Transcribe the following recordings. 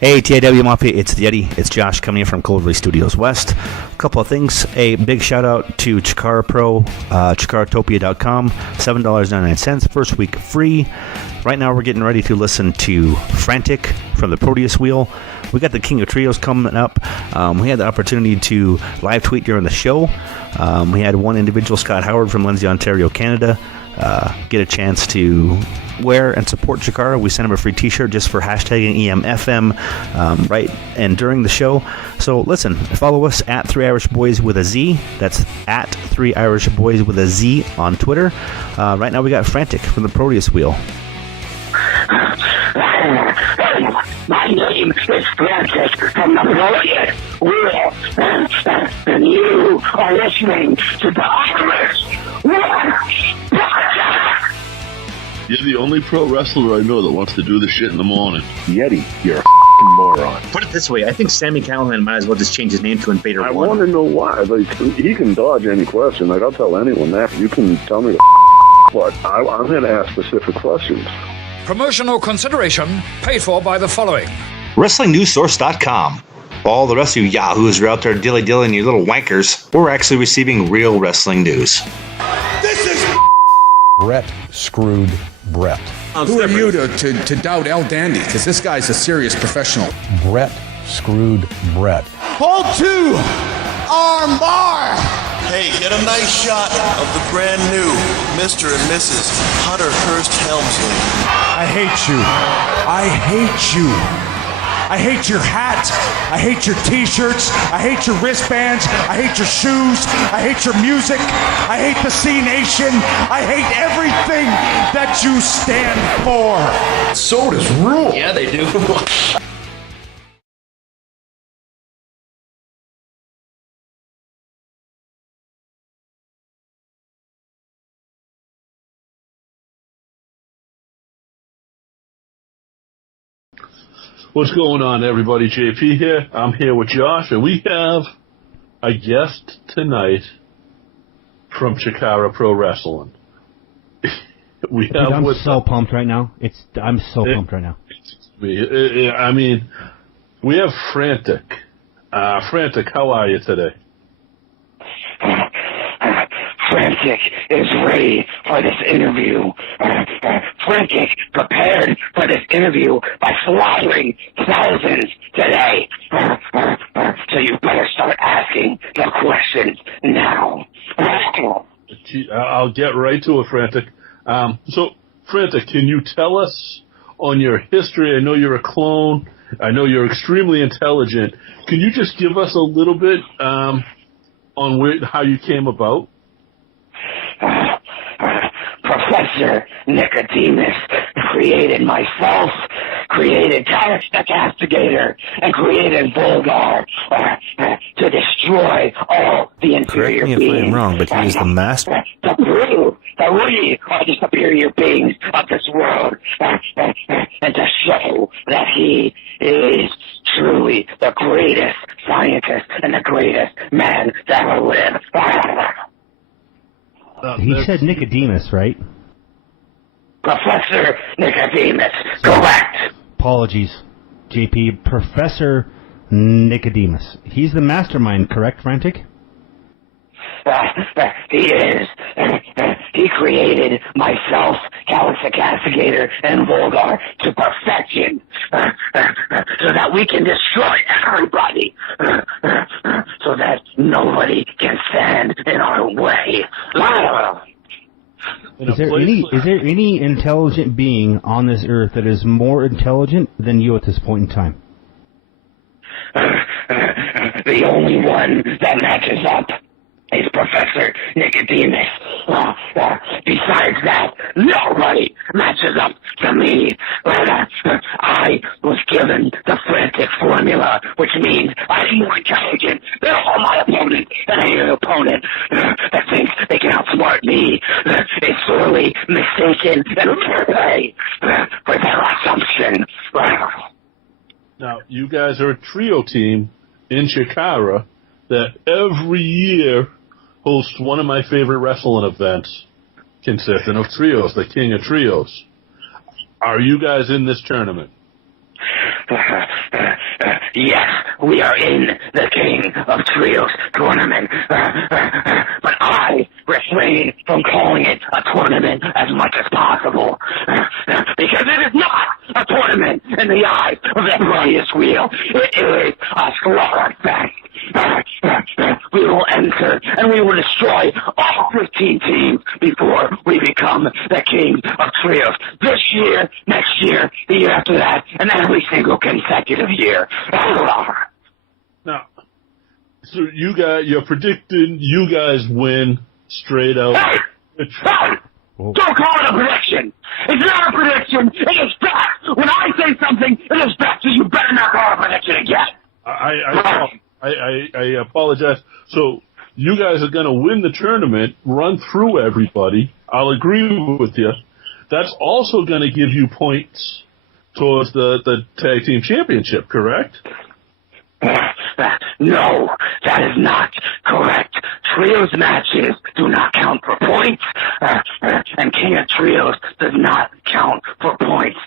Hey, TIW Mafia, it's the Yeti. It's Josh coming in from Coldplay Studios West. A couple of things. A big shout out to Chikarapro, Chikaratopia.com, $7.99, first week free. Right now we're getting ready to listen to Frantik from the Proteus Wheel. We got the King of Trios coming up. We had the opportunity to live tweet during the show. We had one individual, Scott Howard from Lindsay, Ontario, Canada, get a chance to wear and support Chikara. We sent him a free t-shirt just for hashtagging EMFM right and during the show. So listen, follow us at 3 Irish Boys with a Z. That's at 3 Irish Boys with a Z on Twitter. Right now we got Frantik from the Proteus Wheel. My name is Frantik from the Proteus Wheel, and you are listening to the Irish Podcast. You're the only pro wrestler I know that wants to do this shit in the morning. Yeti, you're a moron. Put it this way, I think Sami Callihan might as well just change his name to Invader 1. I want to know why. Like, he can dodge any question. Like, I'll tell anyone that. You can tell me but I'm going to ask specific questions. Promotional consideration paid for by the following. WrestlingNewsSource.com. All the rest of you yahoos are out there dilly-dillying your little wankers. We're actually receiving real wrestling news. This is Brett screwed Brett. Who are you to doubt El Dandy? Because this guy's a serious professional. Brett screwed Brett. Hold 2! Arm bar! Hey, get a nice shot of the brand new Mr. and Mrs. Hunter Hearst Helmsley. I hate you. I hate you. I hate your hat. I hate your t-shirts. I hate your wristbands. I hate your shoes. I hate your music. I hate the C Nation. I hate everything that you stand for. Sodas rule. Yeah, they do. What's going on, everybody? JP here. I'm here with Josh, and we have a guest tonight from Chikarapro Wrestling. I'm so pumped right now. I'm so pumped right now. I mean, we have Frantik. Frantik, how are you today? Frantik is ready for this interview. Frantik prepared for this interview by slaughtering thousands today. So you better start asking the questions now. I'll get right to it, Frantik. So, Frantik, can you tell us on your history? I know you're a clone. I know you're extremely intelligent. Can you just give us a little bit on how you came about? Professor Nicodemus created myself, created Tarek the Castigator, and created Volgar to destroy all the inferior beings. Correct me if I'm wrong, but he is the master. To prove that we are the superior beings of this world, and to show that he is truly the greatest scientist and the greatest man to ever live. He said Nicodemus, right? Professor Nicodemus, correct. Apologies, JP. Professor Nicodemus. He's the mastermind, correct, Frantik? He is. He created myself, Callus the Castigator, and Volgar to perfection, so that we can destroy everybody, so that nobody can stand in our way. Is there any intelligent being on this earth that is more intelligent than you at this point in time? The only one that matches up is Professor Nicodemus. Besides that, nobody matches up to me. I was given the Frantik formula, which means I'm more intelligent than all my opponents, and any opponent that thinks they can outsmart me is sorely mistaken and will pay for their assumption. Now, you guys are a trio team in Chikara that every year hosts one of my favorite wrestling events, consisting of trios, the King of Trios. Are you guys in this tournament? Yes, we are in the King of Trios tournament, but I refrain from calling it a tournament as much as possible, because it is not a tournament in the eyes of the Proteus Wheel. It is a slaughterfest. We will enter and we will destroy all 15 teams before we become the King of Trios. This year, next year, the year after that, and every single consecutive year. Now, so you're predicting you guys win straight out. Hey! Don't call it a prediction. It's not a prediction. It is fact. When I say something, it is fact, so you better not call it a prediction again. I apologize. So you guys are going to win the tournament, run through everybody. I'll agree with you. That's also going to give you points towards the tag team championship, correct? No, that is not correct. Trios matches do not count for points, and King of Trios does not count for points.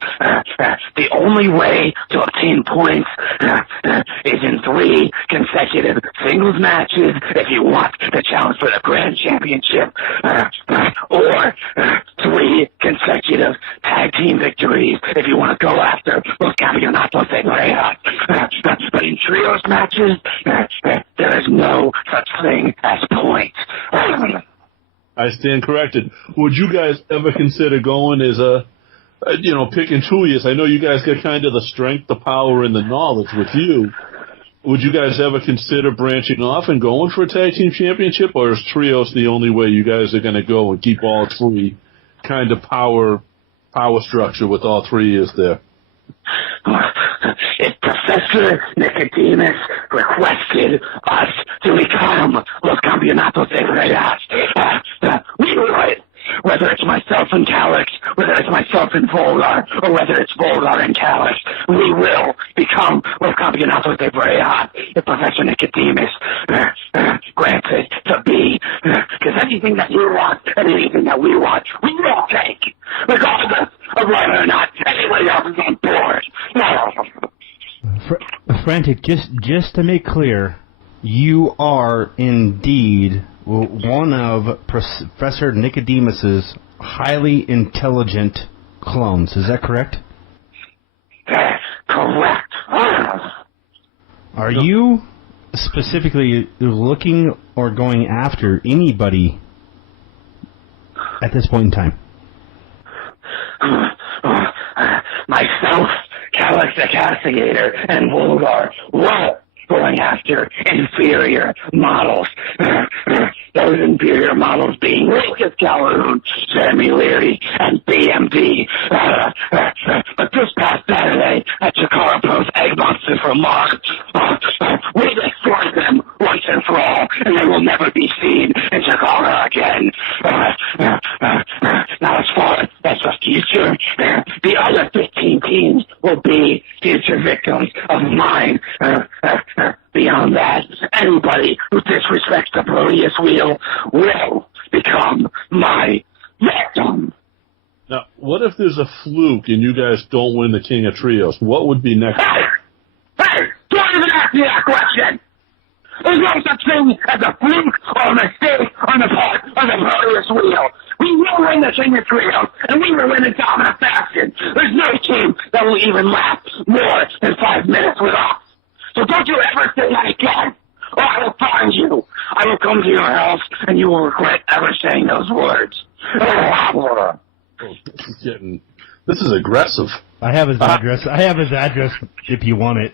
The only way to obtain points is in 3 consecutive singles matches if you want the challenge for the Grand Championship, or 3 consecutive tag team victories if you want to go after los campeonatos de Corea. But in Trios matches, there is no such thing as points. I stand corrected. Would you guys ever consider going as picking 2 years? I know you guys got kind of the strength, the power, and the knowledge with you. Would you guys ever consider branching off and going for a tag team championship, or is Trios the only way you guys are going to go and keep all 3 kind of power structure with all 3 years there? If Professor Nicodemus requested us to become los campeonatos de Reyes, we would. Whether it's myself and Calix, whether it's myself and Volgar, or whether it's Volgar and Calix, we will become los campeonatos de Reyes if Professor Nicodemus grants it to be. Because anything that you want and anything that we want, we will take, regardless of whether or not anybody else is on board. Frantik, just to make clear, you are indeed one of Professor Nicodemus's highly intelligent clones. Is that correct? Correct. Are you specifically looking or going after anybody at this point in time? Myself, Calix the Castigator, and Volgar were going after inferior models. Those inferior models being Lucas Calhoun, Sammy Leary, and BMD. But this past Saturday at Chikarapro's Egg Monster for Mars, we destroyed them once and for all, and they will never be seen in Chikara again. Now, as far as the future, the other 15 teams will be future victims of mine. Beyond that, anybody who disrespects the Proteus Wheel will become my victim. Now, what if there's a fluke and you guys don't win the King of Trios? What would be next? Hey! Don't even ask me that question! There's no such thing as a fluke or a mistake on the part of the Proteus Wheel. We will win the King of Trios, and we will win in dominant fashion. There's no team that will even last more than 5 minutes with us. So don't you ever say that again, or I will find you. I will come to your house, and you will regret ever saying those words. This is aggressive. I have his address. I have his address if you want it.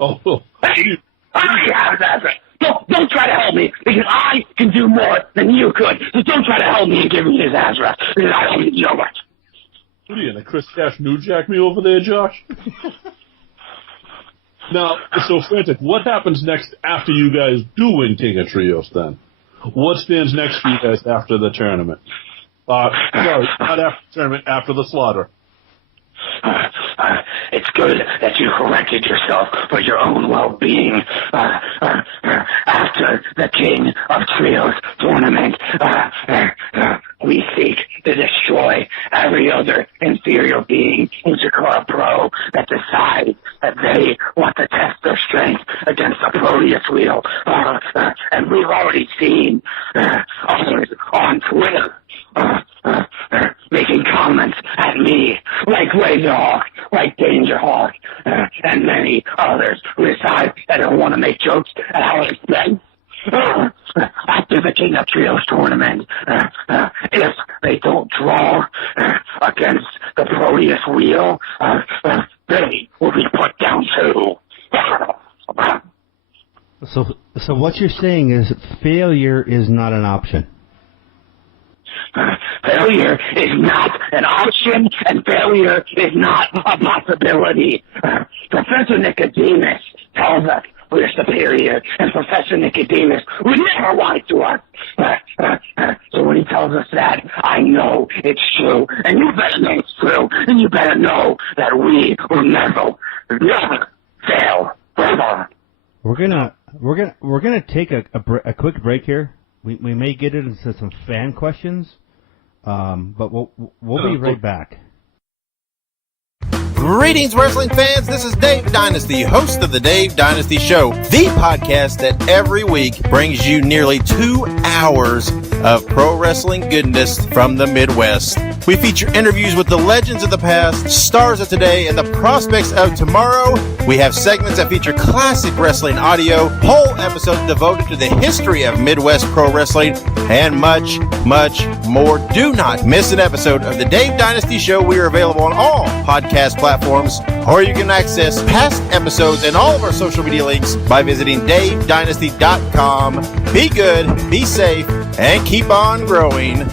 Oh. Hey, I have his address. Don't try to help me, because I can do more than you could. So don't try to help me and give me his address, because I don't need know it. What are you, gonna Chris Cash New Jack me over there, Josh? Now, so Frantik, what happens next after you guys do win King of Trios then? What stands next for you guys after the tournament? Sorry, not after the tournament, after the slaughter. It's good that you corrected yourself for your own well-being. After the King of Trios tournament, we seek to destroy every other inferior being in Chikarapro that decides that they want to test their strength against the Proteus Wheel. And we've already seen others on Twitter making comments at me, like Razorhawk, like Dangerhawk, and many others who decide that they want to make jokes at our expense. After the King of Trios tournament, if they don't draw against the Proteus Wheel, they will be put down too. So what you're saying is failure is not an option. Failure is not an option, and failure is not a possibility. Professor Nicodemus tells us we're superior, and Professor Nicodemus would never lie to us. So when he tells us that, I know it's true, and you better know it's true, and you better know that we will never fail. We're gonna take a quick break here. We may get into some fan questions, but we'll be right back. Greetings, wrestling fans. This is Dave Dynasty, host of the Dave Dynasty Show, the podcast that every week brings you nearly 2 hours of pro wrestling goodness from the Midwest. We feature interviews with the legends of the past, stars of today, and the prospects of tomorrow. We have segments that feature classic wrestling audio, whole episodes devoted to the history of Midwest pro wrestling, and much, much more. Do not miss an episode of the Dave Dynasty Show. We are available on all podcast platforms, or you can access past episodes and all of our social media links by visiting davedynasty.com. Be good, be safe, and keep on growing.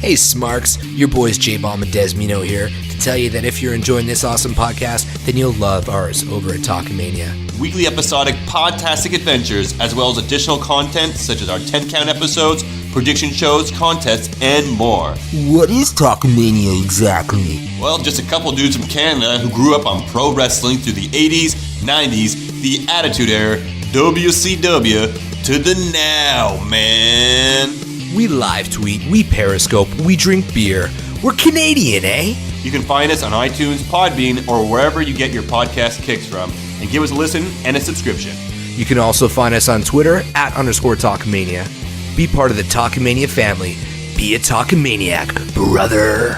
Hey Smarks, your boys J-Bomb and Desmino here to tell you that if you're enjoying this awesome podcast, then you'll love ours over at Talkamania. Weekly episodic podtastic adventures, as well as additional content such as our 10-count episodes, prediction shows, contests, and more. What is Talkamania exactly? Well, just a couple dudes from Canada who grew up on pro wrestling through the 80s, 90s, the Attitude Era, WCW, to the now, man. We live tweet, we periscope, we drink beer. We're Canadian, eh? You can find us on iTunes, Podbean, or wherever you get your podcast kicks from, and give us a listen and a subscription. You can also find us on Twitter @_Talkamania. Be part of the Talkamania family. Be a Talkamaniac, brother.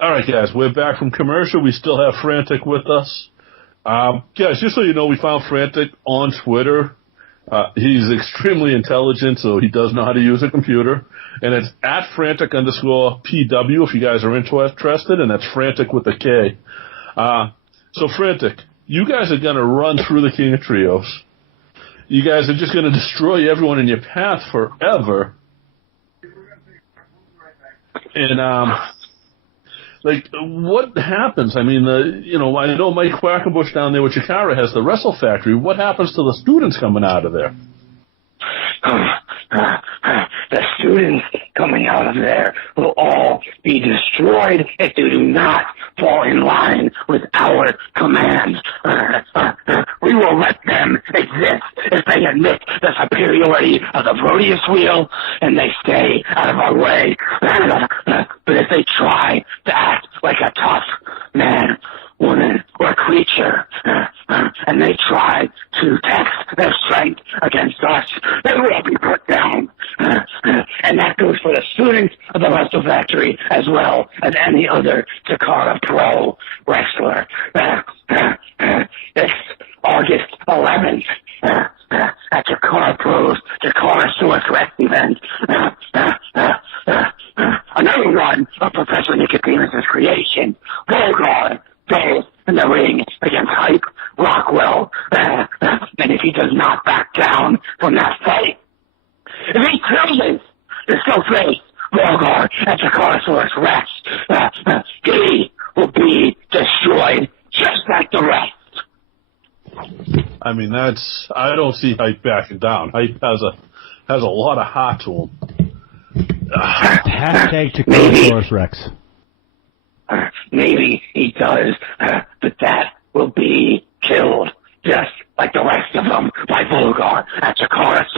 All right, guys, we're back from commercial. We still have Frantik with us. Guys, just so you know, we found Frantik on Twitter. He's extremely intelligent, so he does know how to use a computer. And it's @Frantik_PW if you guys are interested, and that's Frantik with a K. So, Frantik, you guys are going to run through the King of Trios. You guys are just going to destroy everyone in your path forever. And, what happens? I mean, I know Mike Quackenbush down there with Chikara has the Wrestle Factory. What happens to the students coming out of there? The students coming out of there will all be destroyed if they do not fall in line with our commands. We will let them exist if they admit the superiority of the Proteus Wheel and they stay out of our way. But if they try to act like a tough man, woman, or creature, and they try to test their strength against us, they will be put down. And that goes for the students of the Wrestle Factory as well as any other Chikarapro wrestler. It's August 11th at Chikarapro's Chikarasaurus Rex event. Another one of Professor Nicodemus' creation, Volgar, goes in the ring against Hype Rockwell. And if he does not back down from that fight, if he chooses to still face Volgar at Chikarasaurus Rex, he will be destroyed just like the rest. I mean, I don't see Hype backing down. Hype has a lot of heart to him. Hashtag Chikarasaurus Rex. Maybe he does, but that will be killed just like the rest of them by Volgar at Chikarasaurus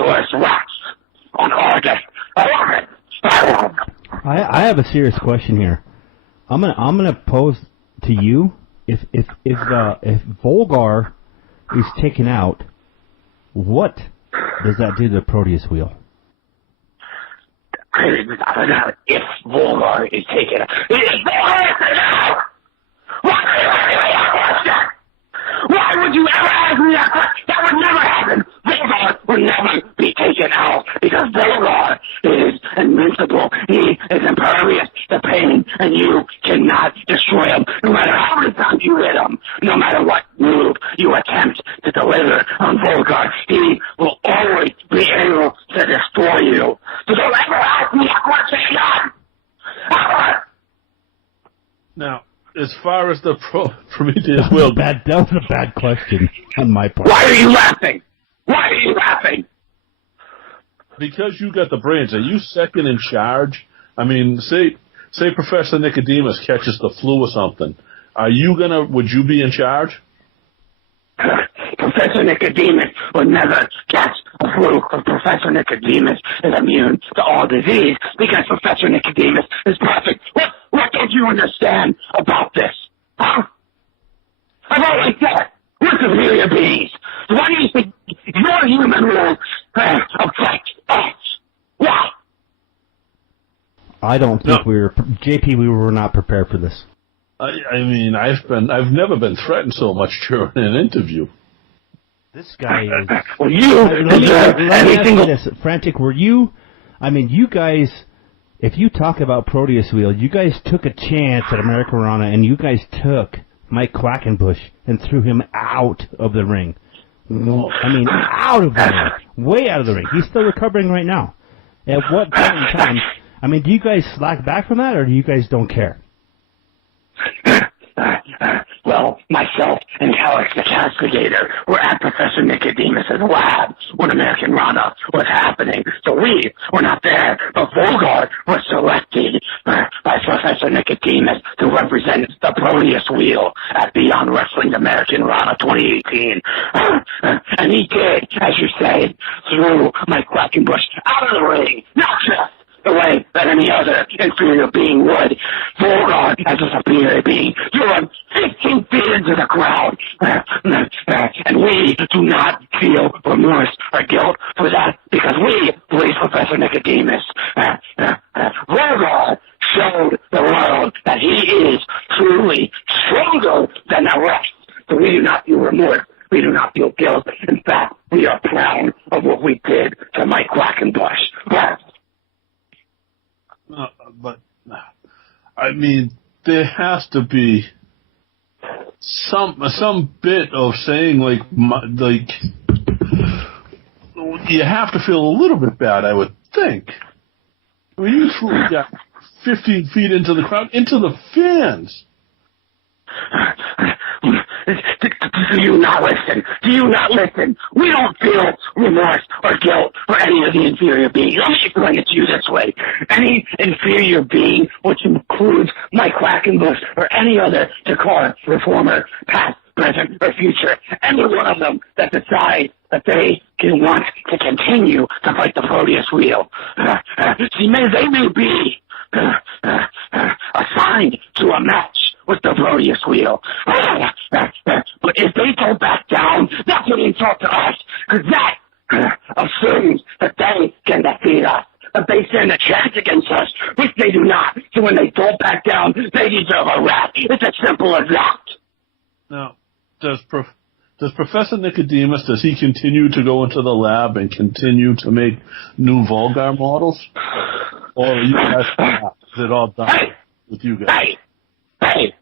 I have a serious question here. I'm gonna pose to you: if Volgar is taken out, what does that do to the Proteus Wheel? If Volgar is taken out, why would you ever ask me that? That would never happen. Volgar will never be taken out because Volgar is invincible. He is impervious to pain, and you cannot destroy him no matter how many times you hit him, no matter what move you attempt to deliver on Volgar. He will always be able to destroy you. So don't ever ask me that question again. Now, as far as the Prometheus Wheel, that was a bad question on my part. Why are you laughing? Why are you laughing? Because you got the brains, are you second in charge? I mean, say Professor Nicodemus catches the flu or something. Would you be in charge? Professor Nicodemus would never catch a flu, because Professor Nicodemus is immune to all disease, because Professor Nicodemus is perfect. What don't you understand about this? Huh? I've always said, we're superior beings. Why do you think your human will affect us? Why? I don't think we were not prepared for this. I mean, I've never been threatened so much during an interview. This guy is... Well, let me ask you this. Frantik, were you... I mean, you guys... If you talk about Proteus Wheel, you guys took a chance at Americarana, and you guys took Mike Quackenbush and threw him out of the ring. I mean, out of the ring. Way out of the ring. He's still recovering right now. At what point in time... I mean, do you guys slack back from that, or do you guys don't care? Well, myself and Alex the Castigator were at Professor Nicodemus' lab when American Rana was happening, so we were not there, but Volgar was selected by Professor Nicodemus to represent the Proteus Wheel at Beyond Wrestling American Rana 2018. And he did, as you say, threw Mike Quackenbush out of the ring, not just the way that any other inferior being would. Volgar, as a superior being, threw him 15 feet into the crowd. And we do not feel remorse or guilt for that because we believe Professor Nicodemus. Volgar showed the world that he is truly stronger than the rest. So we do not feel remorse. We do not feel guilt. In fact, we are proud of what we did to Mike Quackenbush. But I mean, there has to be some bit of saying like you have to feel a little bit bad, I would think. I mean, you threw that 15 feet into the crowd, into the fans. Do you not listen? Do you not listen? We don't feel remorse or guilt for any of the inferior beings. Let me explain it to you this way. Any inferior being, which includes Mike Quackenbush or any other Takara reformer, past, present, or future, any one of them that decide that they can want to continue to fight the Proteus Wheel. They may be assigned to a match with the Proteus Wheel. But if they go back down, that's an insult to us, because that assumes that they can defeat us. But they stand a chance against us, which they do not. So when they go back down, they deserve a rap. It's as simple as that. Now, does Professor Nicodemus, does he continue to go into the lab and continue to make new Volgar models? Or are you guys, is it all done with you guys? Hey,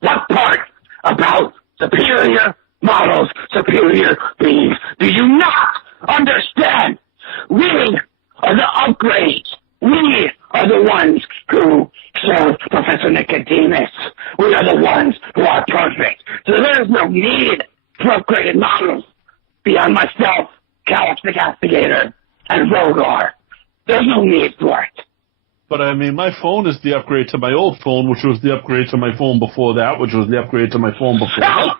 what part about superior models, superior beings do you not understand? We are the upgrades. We are the ones who serve Professor Nicodemus. We are the ones who are perfect. So there is no need for upgraded models beyond myself, Alex the Castigator, and Volgar. There's no need for it. But I mean, my phone is the upgrade to my old phone, which was the upgrade to my phone before that, which was the upgrade to my phone before that.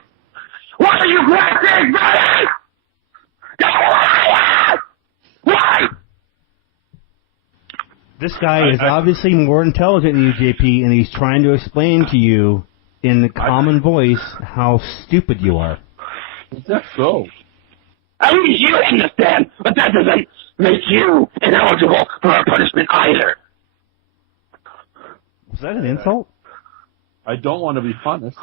Why are you grasping, buddy? Why? This guy is obviously more intelligent than you, JP, and he's trying to explain to you in the common voice how stupid you are. Is that so? I mean, you understand, but that doesn't make you ineligible for a punishment either. Was that an insult? I don't want to be punished.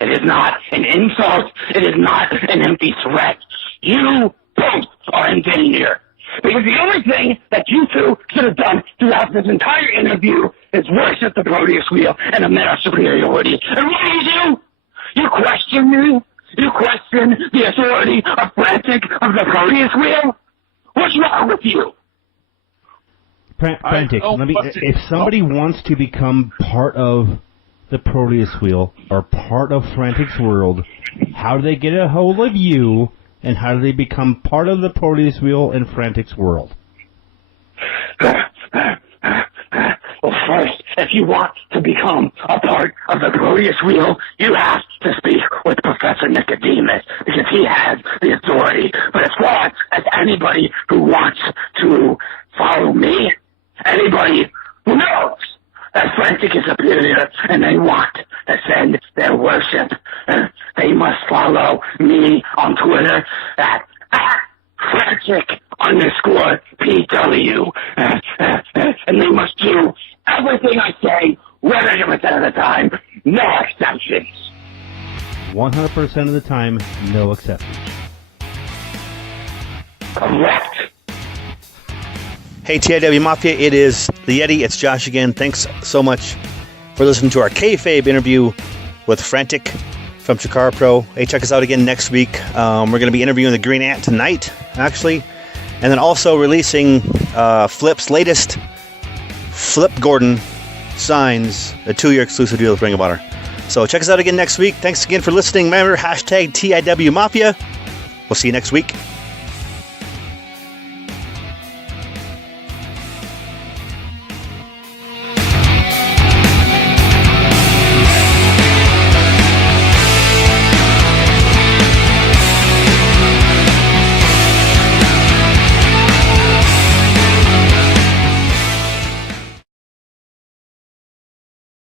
It is not an insult. It is not an empty threat. You both are in danger. Because the only thing that you two should have done throughout this entire interview is worship the Proteus Wheel and admit our superiority. And what do? You question me? You question the authority of Frantik of the Proteus Wheel? What's wrong with you? Frantik, if somebody wants to become part of the Proteus Wheel or part of Frantik's world, how do they get a hold of you, and how do they become part of the Proteus Wheel and Frantik's world? Well, first, if you want to become a part of the Proteus Wheel, you have to speak with Professor Nicodemus, because he has the authority. But as far as anybody who wants to follow me, anybody who knows that Frantik is superior and they want to send their worship, they must follow me on Twitter at Frantik_PW. And they must do everything I say 100% of the time, no exceptions. 100% of the time, no exceptions. Correct. Hey, TIW Mafia, it is the Yeti. It's Josh again. Thanks so much for listening to our Kayfabe interview with Frantik from Chikarapro. Hey, check us out again next week. We're going to be interviewing the Green Ant tonight, actually. And then also releasing Flip's latest Flip Gordon signs, a 2-year exclusive deal with Ring of Honor. So check us out again next week. Thanks again for listening. Remember, #TIW Mafia. We'll see you next week.